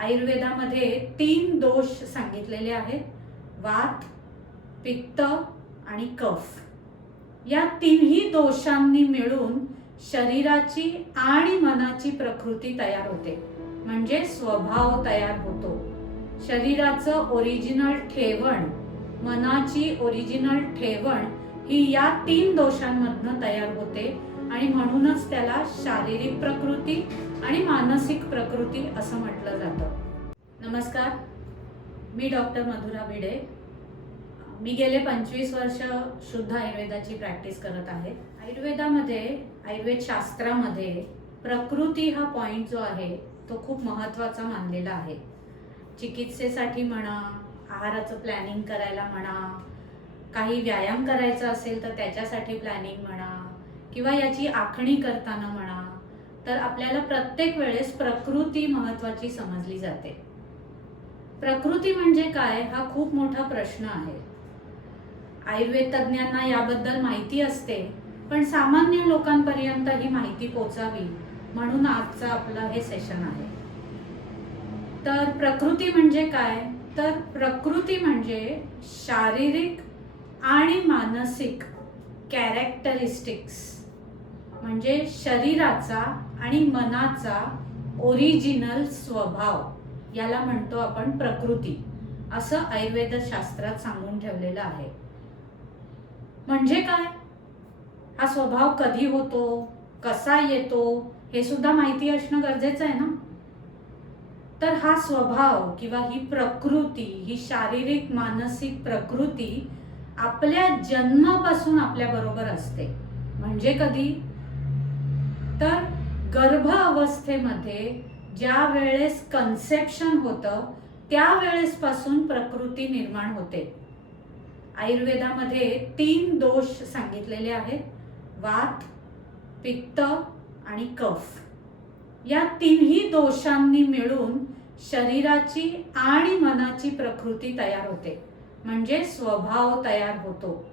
आयुर्वेदामध्ये 3 दोष सांगितलेले आहेत. वात, पित्त आणि कफ. या तिन्ही दोषांनी मिळून शरीराची आणि मनाची प्रकृती तयार होते, म्हणजे स्वभाव तयार होतो. शरीराचं ओरिजिनल ठेवण, मनाची ओरिजिनल ठेवण ही या 3 दोषांमधनं तयार होते आणि म्हणूनच त्याला शारीरिक प्रकृती आणि मानसिक प्रकृती असं म्हटलं जातं. नमस्कार, मी डॉक्टर मधुरा भिडे. मी गेले 25 वर्ष शुद्ध आयुर्वेदाची प्रॅक्टिस करत आहे. आयुर्वेदामध्ये, आयुर्वेद शास्त्रामध्ये प्रकृती हा पॉइंट जो आहे तो खूप महत्त्वाचा मानलेला आहे. चिकित्सेसाठी म्हणा, आहाराचं प्लॅनिंग करायला म्हणा, काही व्यायाम करायचा असेल तर त्याच्यासाठी प्लॅनिंग म्हणा, किंवा याची आखणी करताना म्हणा, तर आपल्याला प्रत्येक वेळेस प्रकृती महत्त्वाची समजली जाते. प्रकृती म्हणजे काय हा खूप मोठा प्रश्न आहे. आयुर्वेद तज्ञांना याबद्दल माहिती असते, पण सामान्य लोकांपर्यंत ही माहिती पोचावी म्हणून आजचं आपलं हे सेशन आहे. तर प्रकृती म्हणजे काय? तर प्रकृती म्हणजे शारीरिक आणि मानसिक कॅरेक्टरिस्टिक्स, म्हणजे शरीराचा आणि मनाचा ओरिजिनल स्वभाव, याला म्हणतो आपण प्रकृती, असं आयुर्वेद शास्त्रात सांगून ठेवलेलं आहे. म्हणजे काय? हा स्वभाव कधी होतो, कसा येतो, हे सुद्धा माहिती असणं गरजेचं आहे ना. तर हा स्वभाव किंवा ही प्रकृती, ही शारीरिक मानसिक प्रकृती आपल्या जन्मापासून आपल्या बरोबर असते. म्हणजे कधी? तर गर्भ अवस्थेमध्ये ज्या वेळेस कन्सेप्शन होतं त्यावेळेस पासून प्रकृती निर्माण होते. आयुर्वेदामध्ये 3 दोष सांगितलेले आहेत. वात, पित्त आणि कफ. या तिन्ही दोषांनी मिळून शरीराची आणि मनाची प्रकृती तयार होते, म्हणजे स्वभाव तयार होतो.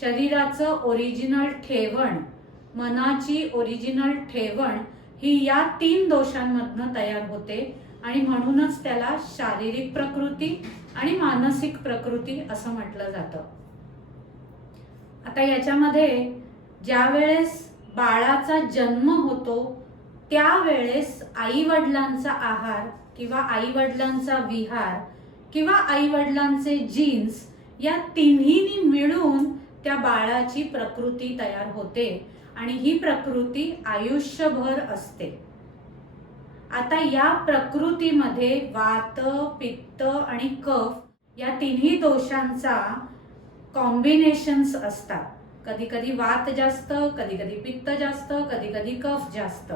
शरीराचं ओरिजिनल ठेवण, मनाची ओरिजिनल ठेवण ही या 3 दोषांमधनं तयार होते आणि म्हणूनच त्याला शारीरिक प्रकृती आणि मानसिक प्रकृती असं म्हटलं जातं. आता याच्यामध्ये ज्या वेळेस बाळाचा जन्म होतो त्यावेळेस आई वडिलांचा आहार किंवा आई वडिलांचा विहार किंवा आई वडिलांचे जीन्स, या तिन्हीनी मिळून त्या बाळाची प्रकृती तयार होते आणि ही प्रकृती आयुष्यभर असते. आता या प्रकृतीमध्ये वात, पित्त आणि कफ या तिन्ही दोषांचा कॉम्बिनेशन्स असतात. कधी कधी वात जास्त, कधी कधी पित्त जास्त, कधी कधी कफ जास्त,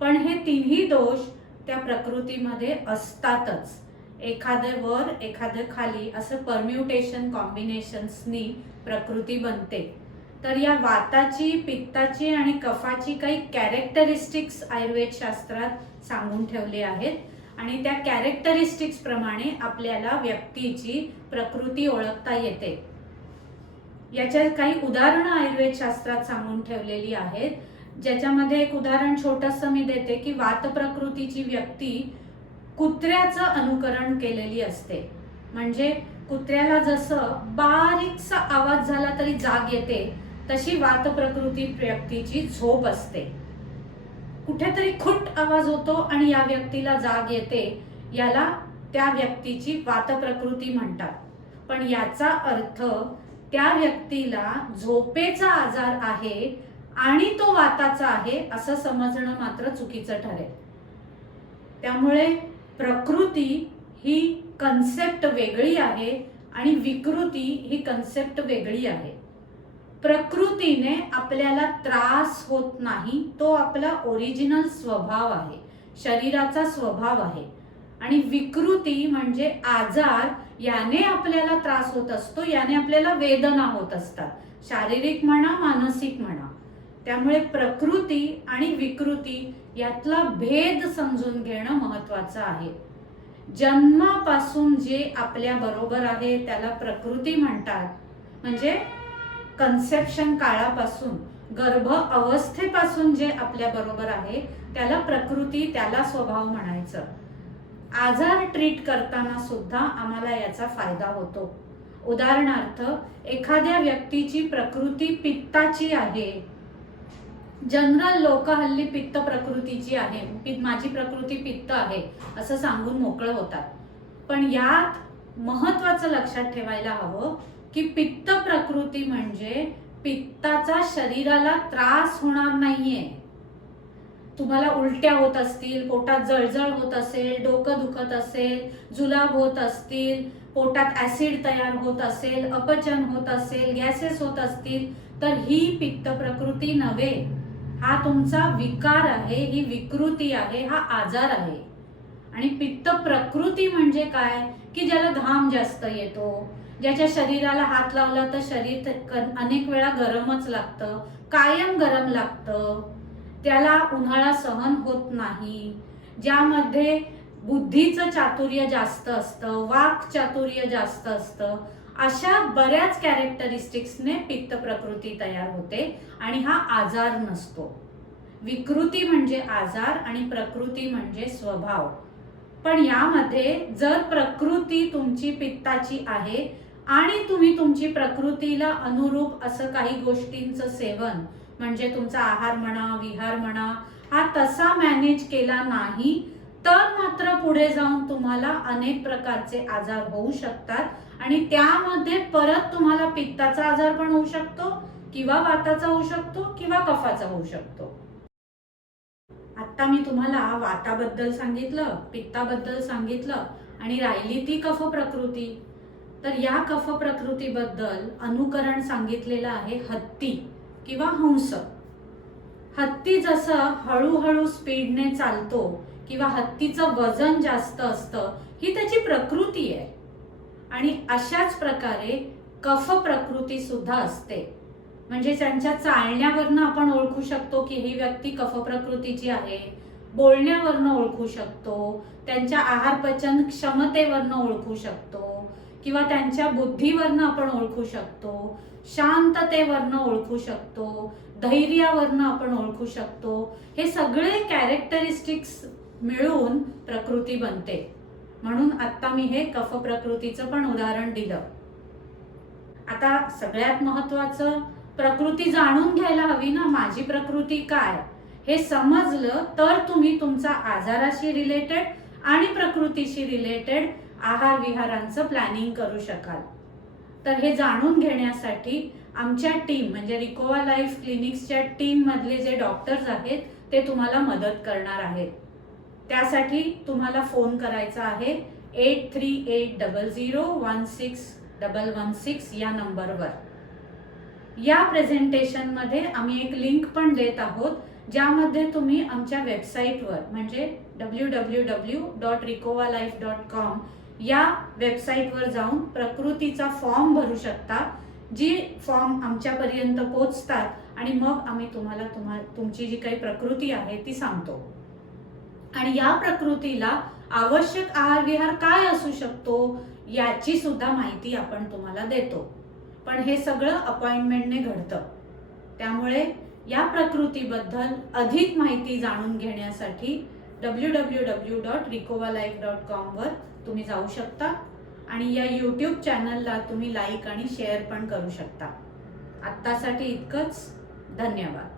पण हे तिन्ही दोष त्या प्रकृतीमध्ये असतातच. एखादं वर एखादं खाली असं परम्युटेशन कॉम्बिनेशन्सनी प्रकृती बनते. तर या वाताची, पित्ताची आणि कफाची काही कॅरेक्टरिस्टिक्स आयुर्वेद शास्त्रात सांगून ठेवले आहेत आणि त्या कॅरेक्टरिस्टिक्स प्रमाणे आपल्याला व्यक्तीची प्रकृती ओळखता येते. याच्यात काही उदाहरणं आयुर्वेद शास्त्रात सांगून ठेवलेली आहेत, ज्याच्यामध्ये एक उदाहरण छोटंसं मी देते की वात प्रकृतीची व्यक्ती कुत्र्याचं अनुकरण केलेली असते. म्हणजे कुत्र्याला जसं बारीकसा आवाज झाला तरी जाग येते, तशी वात प्रकृती व्यक्तीची झोप असते. कुठेतरी खुट आवाज होतो आणि या व्यक्तीला जाग येते, याला त्या व्यक्तीची वात प्रकृती म्हणतात. पण याचा अर्थ त्या व्यक्तीला झोपेचा आजार आहे आणि तो वाताचा आहे असं समजणं मात्र चुकीचं ठरेल. त्यामुळे प्रकृती ही कन्सेप्ट वेगळी आहे आणि विकृती ही कन्सेप्ट वेगळी आहे. प्रकृतीने आपल्याला त्रास होत नाही, तो आपला ओरिजिनल स्वभाव आहे, शरीराचा स्वभाव आहे. आणि विकृती म्हणजे आजार, याने आपल्याला त्रास होत असतो, याने आपल्याला वेदना होत असतात, शारीरिक म्हणा मानसिक म्हणा. त्यामुळे प्रकृती आणि विकृती यातला भेद समजून घेणं महत्त्वाचं आहे. जन्मापासून जे आपल्या बरोबर आहे त्याला प्रकृती म्हणतात. म्हणजे कन्सेप्शन काळापासून, गर्भ अवस्थेपासून जे आपल्या बरोबर आहे त्याला प्रकृती, त्याला स्वभाव म्हणायचं. आजार ट्रीट करताना सुद्धा आम्हाला याचा फायदा होतो. उदाहरणार्थ, एखाद्या व्यक्तीची प्रकृती पित्ताची आहे. जनरल लोक हल्ली पित्त प्रकृतीची आहे, माझी प्रकृती पित्त आहे असं सांगून मोकळं होतात. पण यात महत्वाचं लक्षात ठेवायला हवं की पित्त प्रकृती म्हणजे पित्ताचा शरीराला त्रास होणार नाहीये. तुम्हाला उलट्या होत असतील, पोटात जळजळ होत असेल, डोकं दुखत असेल, जुलाब होत असतील, पोटात ऍसिड तयार होत असेल, अपचन होत असेल, गॅसेस होत असतील, तर ही पित्त प्रकृती नव्हे. हा तुमचा विकार आहे, ही विकृती आहे, हा आजार आहे. आणि पित्त प्रकृती म्हणजे काय की ज्याला घाम जास्त येतो, ज्याच्या शरीराला हात लावला तर शरीर अनेक वेळा गरमच लागतं, कायम गरम लागतं, त्याला उन्हाळा सहन होत नाही, ज्यामध्ये बुद्धीचं चातुर्य जास्त असतं, वाक चातुर्य जास्त असतं, अशा बऱ्याच कॅरेक्टरिस्टिक्सने पित्त प्रकृती तयार होते आणि हा आजार नसतो. विकृती म्हणजे आजार आणि प्रकृती म्हणजे स्वभाव. पण यामध्ये जर प्रकृती तुमची पित्ताची आहे आणि तुम्ही तुमची प्रकृतीला अनुरूप असं काही गोष्टींचं सेवन म्हणजे तुमचा आहार म्हणा, विहार म्हणा, हा तसा मॅनेज केला नाही तर मात्र पुढे जाऊन तुम्हाला अनेक प्रकारचे आजार होऊ शकतात आणि त्यामध्ये परत तुम्हाला पित्ताचा आजार पण होऊ शकतो किंवा वाताचा होऊ शकतो किंवा कफाचा होऊ शकतो. आता मी तुम्हाला वाताबद्दल सांगितलं, पित्ताबद्दल सांगितलं आणि राहिली ती कफ प्रकृती. तर या कफ प्रकृतीबद्दल अनुकरण सांगितलेलं आहे हत्ती किंवा हंस. हत्ती जसं हळूहळू स्पीडने चालतो किंवा हत्तीचं वजन जास्त असतं, ही त्याची प्रकृती आहे. आणि अशाच प्रकारे कफ प्रकृती सुद्धा असते. म्हणजे त्यांच्या चालण्यावरनं आपण ओळखू शकतो की ही व्यक्ती कफ प्रकृतीची आहे, बोलण्यावरनं ओळखू शकतो, त्यांच्या आहार पचन क्षमतेवरनं ओळखू शकतो किंवा त्यांच्या बुद्धीवरनं आपण ओळखू शकतो, शांततेवरनं ओळखू शकतो, धैर्यावरनं आपण ओळखू शकतो. हे सगळे कॅरेक्टरिस्टिक्स मिळून प्रकृती बनते. म्हणून आता मी हे कफ प्रकृतीचं पण उदाहरण दिलं. आता सगळ्यात महत्वाचं, प्रकृती जाणून घ्यायला हवी ना, माझी प्रकृती काय हे समजलं तर तुम्ही तुमचा आजाराशी रिलेटेड आणि प्रकृतीशी रिलेटेड आहार विहारांचं प्लॅनिंग करू शकाल. तर हे जाणून घेण्यासाठी आमच्या टीम म्हणजे रिकोवा लाईफ क्लिनिक्सच्या टीम मधले जे डॉक्टर्स आहेत ते तुम्हाला मदत करणार आहेत. त्यासाठी तुम्हाला फोन करायचा आहे 8380016116 या नंबरवर. या प्रेझेंटेशन मध्ये आम्ही एक लिंक पण देत आहोत ज्यामध्ये तुम्ही आमच्या वेबसाईटवर म्हणजे www.ricovalife.com या वेबसाईटवर जाऊन प्रकृतीचा फॉर्म भरू शकता. जी फॉर्म आमच्यापर्यंत पोहोचतात आणि मग आम्ही तुम्हाला तुमची जी काही प्रकृती आहे ती सांगतो. आणि या प्रकृतीला आवश्यक आहार विहार काय असू शकतो याची सुद्धा माहिती आपण तुम्हाला देतो. पण हे सगळं अपॉइंटमेंटने घडतं. त्यामुळे या प्रकृतीबद्दल अधिक माहिती जाणून घेण्यासाठी www.ricovalife.com वर तुम्ही जाऊ शकता आणि या YouTube चॅनलला तुम्ही लाईक आणि शेअर पण करू शकता. आत्तासाठी इतकंच. धन्यवाद.